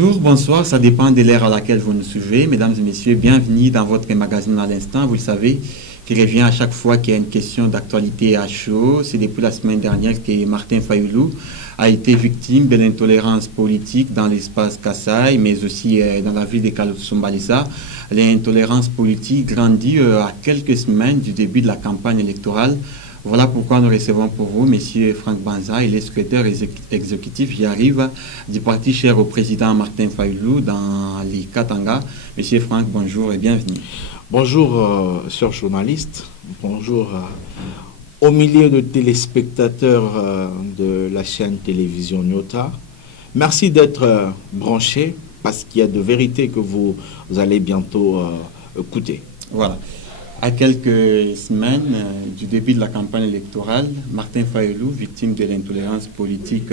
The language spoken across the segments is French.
Bonjour, bonsoir, ça dépend de l'ère à laquelle vous nous suivez. Mesdames et messieurs, bienvenue dans votre magazine à l'instant. Vous le savez, qui revient à chaque fois qu'il y a une question d'actualité à chaud. C'est depuis la semaine dernière que Martin Fayoulou a été victime de l'intolérance politique dans l'espace Kassai, mais aussi dans la ville de Kalosumbalissa. L'intolérance politique grandit à quelques semaines du début de la campagne électorale. Voilà pourquoi nous recevons pour vous M. Franck Banza, il est secrétaire exécutif, j'y arrive, du parti cher au président Martin Fayoulou dans les Katanga. M. Franck, bonjour et bienvenue. Bonjour, chers journalistes. Bonjour aux milliers de téléspectateurs de la chaîne télévision Nyota. Merci d'être branchés parce qu'il y a de vérités que vous allez bientôt écouter. Voilà. À quelques semaines du début de la campagne électorale, Martin Fayoulou, victime de l'intolérance politique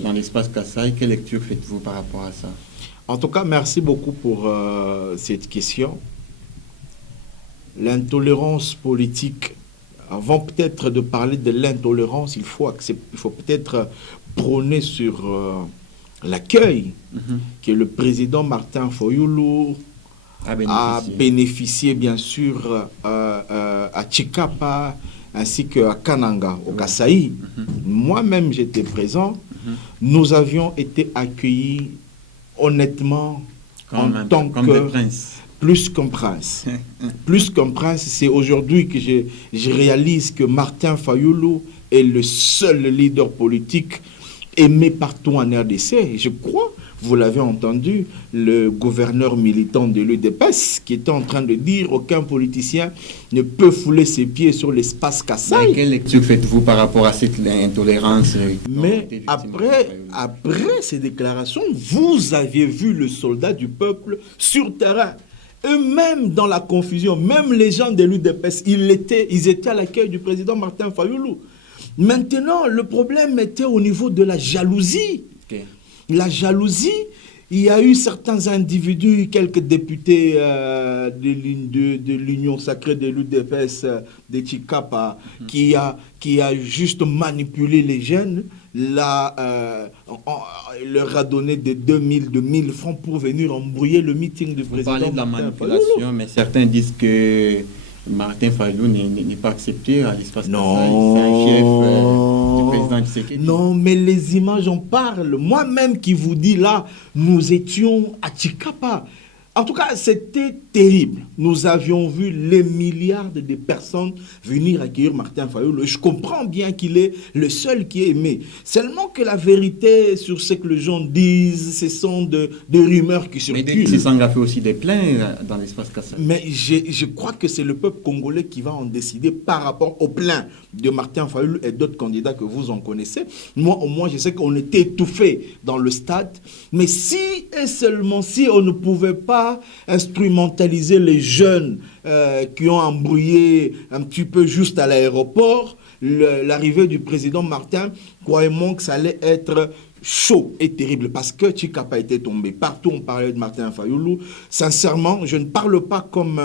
dans l'espace Kassai, quelle lecture faites-vous par rapport à ça? En tout cas, merci beaucoup pour cette question. L'intolérance politique, avant peut-être de parler de l'intolérance, il faut peut-être prôner sur l'accueil que le président Martin Fayoulou a bénéficié bien sûr à Chikapa ainsi qu'à Kananga, au Kasaï. Moi-même, j'étais présent. Nous avions été accueillis honnêtement en tant que prince. Plus qu'un prince. Plus qu'un prince, c'est aujourd'hui que je réalise que Martin Fayoulou est le seul leader politique aimé partout en RDC. Et je crois, vous l'avez entendu, le gouverneur militant de l'UDPS qui était en train de dire aucun politicien ne peut fouler ses pieds sur l'espace Kassai. Quelle lecture faites-vous par rapport à cette intolérance? Mais après ces déclarations, vous aviez vu le soldat du peuple sur terrain. Eux-mêmes dans la confusion, même les gens de l'UDPS, ils étaient à l'accueil du président Martin Fayoulou. Maintenant, le problème était au niveau de la jalousie. Okay. La jalousie, il y a eu certains individus, quelques députés de l'Union sacrée de l'UDPS, de Chikapa, qui a juste manipulé les jeunes, leur a donné de 2000 francs pour venir embrouiller le meeting du président. Vous parlez de la manipulation, mais certains disent que Martin Fayoulou n'est pas accepté à l'espace Kassai. C'est un chef du président Tshisekedi. Non, mais les images en parlent. Moi-même qui vous dis là, nous étions à Chikapa. En tout cas, c'était terrible. Nous avions vu les milliards de personnes venir accueillir Martin Fayoulou. Je comprends bien qu'il est le seul qui est aimé. Seulement que la vérité sur ce que les gens disent, ce sont des rumeurs qui circulent. Mais Tshisekedi a fait aussi des plaintes dans l'espace Kassai. Mais je crois que c'est le peuple congolais qui va en décider par rapport aux plaintes de Martin Fayoulou et d'autres candidats que vous en connaissez. Moi, au moins, je sais qu'on était étouffés dans le stade. Mais si et seulement si on ne pouvait pas instrumentaliser les jeunes qui ont embrouillé un petit peu juste à l'aéroport, l'arrivée du président Martin, croyez-moi que ça allait être chaud et terrible parce que Chikapa était tombé. Partout on parlait de Martin Fayoulou. Sincèrement, je ne parle pas comme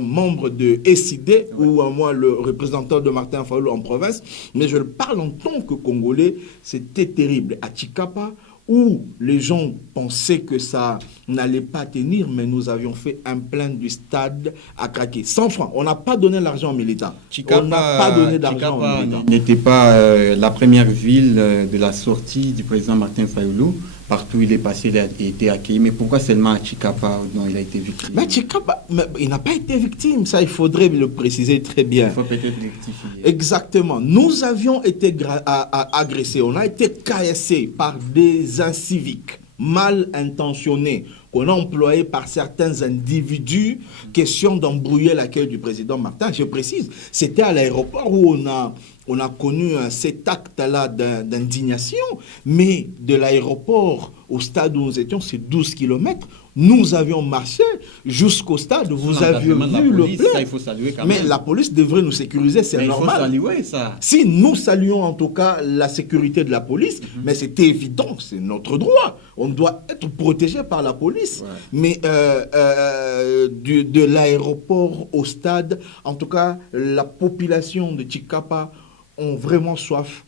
membre de SID ou moi le représentant de Martin Fayoulou en province, mais je le parle en tant que Congolais. C'était terrible. À Chikapa, où les gens pensaient que ça n'allait pas tenir, mais nous avions fait un plein du stade à craquer. 100 francs. On n'a pas donné l'argent aux militants. On n'a pas donné d'argent aux militants. N'était pas la première ville de la sortie du président Martin Fayoulou. Partout où il est passé, il a été accueilli. Mais pourquoi seulement à Chikapa, dont il a été victime? Mais Chikapa, il n'a pas été victime. Ça, il faudrait le préciser très bien. Il faut peut-être rectifier. Exactement. Nous avions été agressés. On a été caillassés par des inciviques mal intentionnés qu'on a employés par certains individus, question d'embrouiller l'accueil du président Martin. Je précise, c'était à l'aéroport où on a connu cet acte-là d'indignation, mais de l'aéroport au stade où nous étions, c'est 12 km. Nous avions marché jusqu'au stade. Vous aviez vu le plein. Ça, il faut saluer quand même. Mais la police devrait nous sécuriser, c'est normal. Il faut saluer ça. Si nous saluons en tout cas la sécurité de la police, mais c'est évident, c'est notre droit. On doit être protégé par la police. Ouais. Mais de l'aéroport au stade, en tout cas, la population de Chikapa ont vraiment soif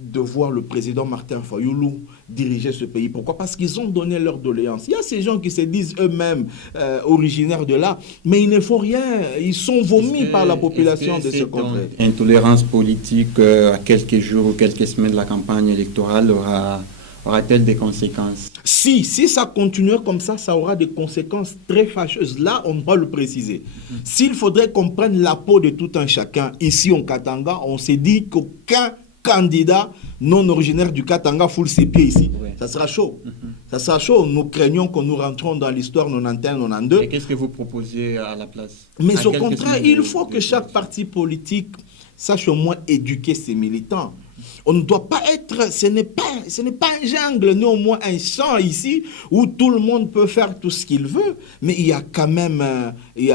de voir le président Martin Fayoulou diriger ce pays. Pourquoi? Parce qu'ils ont donné leur doléance. Il y a ces gens qui se disent eux-mêmes originaires de là, mais ils ne font rien. Ils sont vomis par la population de ce contrée. Intolérance politique à quelques jours ou quelques semaines de la campagne électorale aura-t-elle des conséquences? Si ça continue comme ça aura des conséquences très fâcheuses. Là, on doit le préciser. S'il faudrait qu'on prenne la peau de tout un chacun, ici au Katanga, on s'est dit qu'aucun candidat non originaire du Katanga foule ses pieds ici. Ouais. Ça sera chaud. Ça sera chaud. Nous craignons que nous rentrons dans l'histoire 91-92. Et qu'est-ce que vous proposez à la place? Mais au contraire, il faut que chaque parti politique sache au moins éduquer ses militants. On ne doit pas être, ce n'est pas un jungle, néanmoins un champ ici où tout le monde peut faire tout ce qu'il veut, mais il y a quand même, il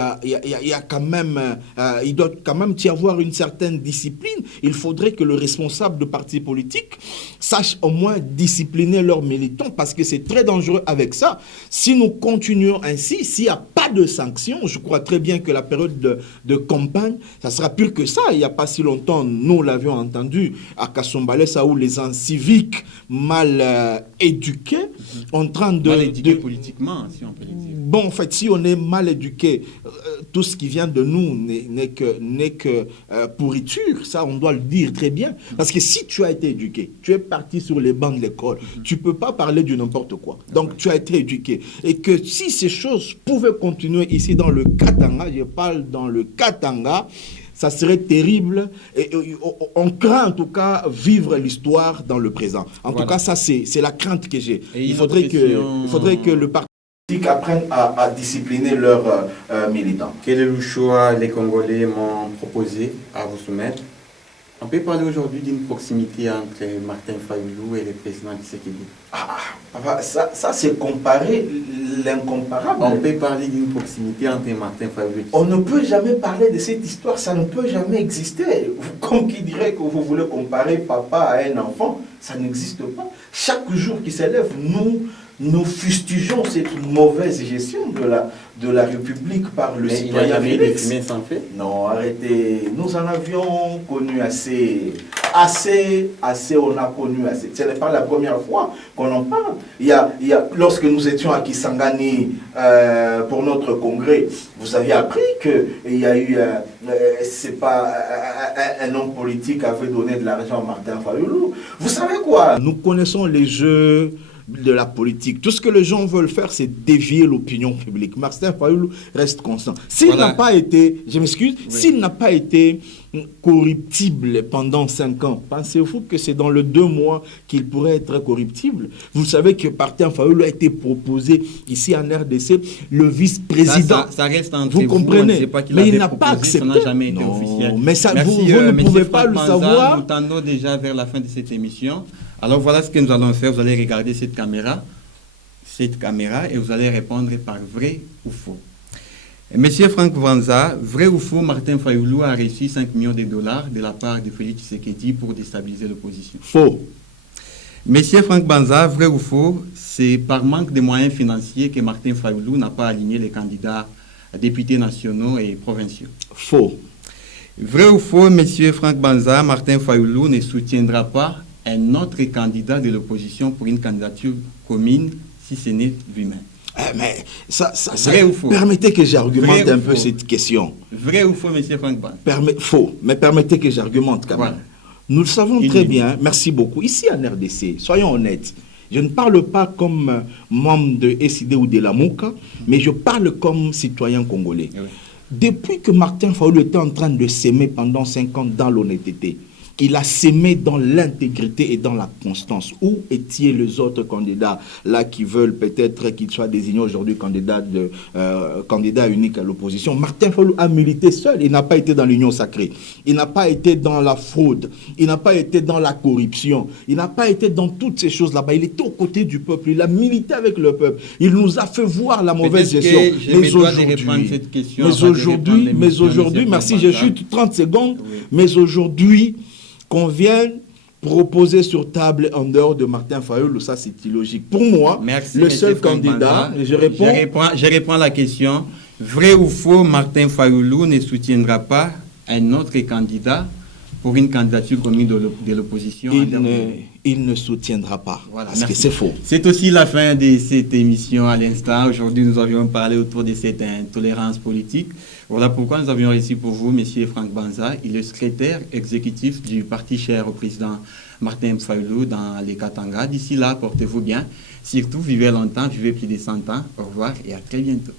doit quand même y avoir une certaine discipline. Il faudrait que le responsable de parti politique sache au moins discipliner leurs militants, parce que c'est très dangereux avec ça. Si nous continuons ainsi, s'il n'y a pas de sanctions, je crois très bien que la période de campagne, ça sera pire que ça. Il n'y a pas si longtemps, nous l'avions entendu à Kasumbalesa, où les civiques mal éduqués, en train de... Mal éduqués politiquement, si on peut le dire. Bon, en fait, si on est mal éduqué, tout ce qui vient de nous n'est que pourriture. Ça, on doit le dire très bien. Parce que si tu as été éduqué, tu es parti sur les bancs de l'école, tu ne peux pas parler de n'importe quoi. Donc, tu as été éduqué. Et que si ces choses pouvaient continuer ici dans le Katanga, je parle dans le Katanga, ça serait terrible. Et on craint en tout cas vivre l'histoire dans le présent. En tout cas, ça c'est la crainte que j'ai. Il faudrait que le parti apprenne à discipliner leurs militants. Quel est le choix les Congolais m'ont proposé à vous soumettre? On peut parler aujourd'hui d'une proximité entre Martin Fayoulou et le président Tshisekedi. Papa, ça c'est comparer l'incomparable. On peut parler d'une proximité entre Martin Fayoulou et Tshisekedi. On ne peut jamais parler de cette histoire, ça ne peut jamais exister. Comme qui dirait que vous voulez comparer papa à un enfant, ça n'existe pas. Chaque jour qui s'élève, nous fustigeons cette mauvaise gestion de la République par le citoyen Félix. Non, arrêtez. Nous en avions connu assez, on a connu assez. Ce n'est pas la première fois qu'on en parle. Lorsque nous étions à Kisangani pour notre congrès, vous avez appris qu'il y a eu, c'est pas un homme politique qui avait donné de l'argent à Martin Fayoulou. Vous savez quoi? Nous connaissons les jeux de la politique. Tout ce que les gens veulent faire, c'est dévier l'opinion publique. Martin Fayoulou reste constant. S'il n'a pas été, je m'excuse, s'il n'a pas été corruptible pendant 5 ans, pensez-vous que c'est dans le 2 mois qu'il pourrait être corruptible? Vous savez que Martin Fayoulou a été proposé ici en RDC, le vice-président. Ça reste entre vous comprenez, on pas mais il n'a pas accepté. Ça n'a jamais été officiel. Mais ça, vous ne pouvez pas le savoir. Nous tendons déjà vers la fin de cette émission. Alors voilà ce que nous allons faire. Vous allez regarder cette caméra et vous allez répondre par vrai ou faux. Monsieur Franck Banza, vrai ou faux, Martin Fayoulou a reçu 5 millions de dollars de la part de Félix Tshisekedi pour déstabiliser l'opposition? Faux. Monsieur Franck Banza, vrai ou faux, c'est par manque de moyens financiers que Martin Fayoulou n'a pas aligné les candidats députés nationaux et provinciaux? Faux. Vrai ou faux, monsieur Franck Banza, Martin Fayoulou ne soutiendra pas un autre candidat de l'opposition pour une candidature commune si ce n'est lui-même? Mais ça vrai ou faux? Permettez que j'argumente un peu cette question. Vrai ou faux, monsieur Franck Banza? Faux, mais permettez que j'argumente quand même. Nous le savons très bien, merci beaucoup. Ici en RDC, soyons honnêtes, je ne parle pas comme membre de SID ou de la MOUCA, mais je parle comme citoyen congolais. Oui. Depuis que Martin Fayoulou était en train de s'aimer pendant 5 ans dans l'honnêteté, il a sémé dans l'intégrité et dans la constance. Où étaient les autres candidats là qui veulent peut-être qu'ils soient désignés aujourd'hui candidat unique à l'opposition? Martin Fayoulou a milité seul. Il n'a pas été dans l'union sacrée. Il n'a pas été dans la fraude. Il n'a pas été dans la corruption. Il n'a pas été dans toutes ces choses là-bas. Il était aux côtés du peuple. Il a milité avec le peuple. Il nous a fait voir la mauvaise gestion. Mais aujourd'hui, merci, je chute 30 secondes. Oui. Mais aujourd'hui, qu'on vienne proposer sur table en dehors de Martin Fayoulou, ça c'est illogique. Pour moi, merci, le seul candidat, et je réponds à la question, vrai ou faux, Martin Fayoulou ne soutiendra pas un autre candidat pour une candidature commune de l'opposition. Il ne soutiendra pas, voilà, parce que c'est faux. C'est aussi la fin de cette émission à l'instant. Aujourd'hui, nous avions parlé autour de cette intolérance politique. Voilà pourquoi nous avions réussi pour vous, M. Franck Banza, il est le secrétaire exécutif du parti cher au président Martin Fayulu dans les Katanga. D'ici là, portez-vous bien. Surtout, vivez longtemps, vivez plus de 100 ans. Au revoir et à très bientôt.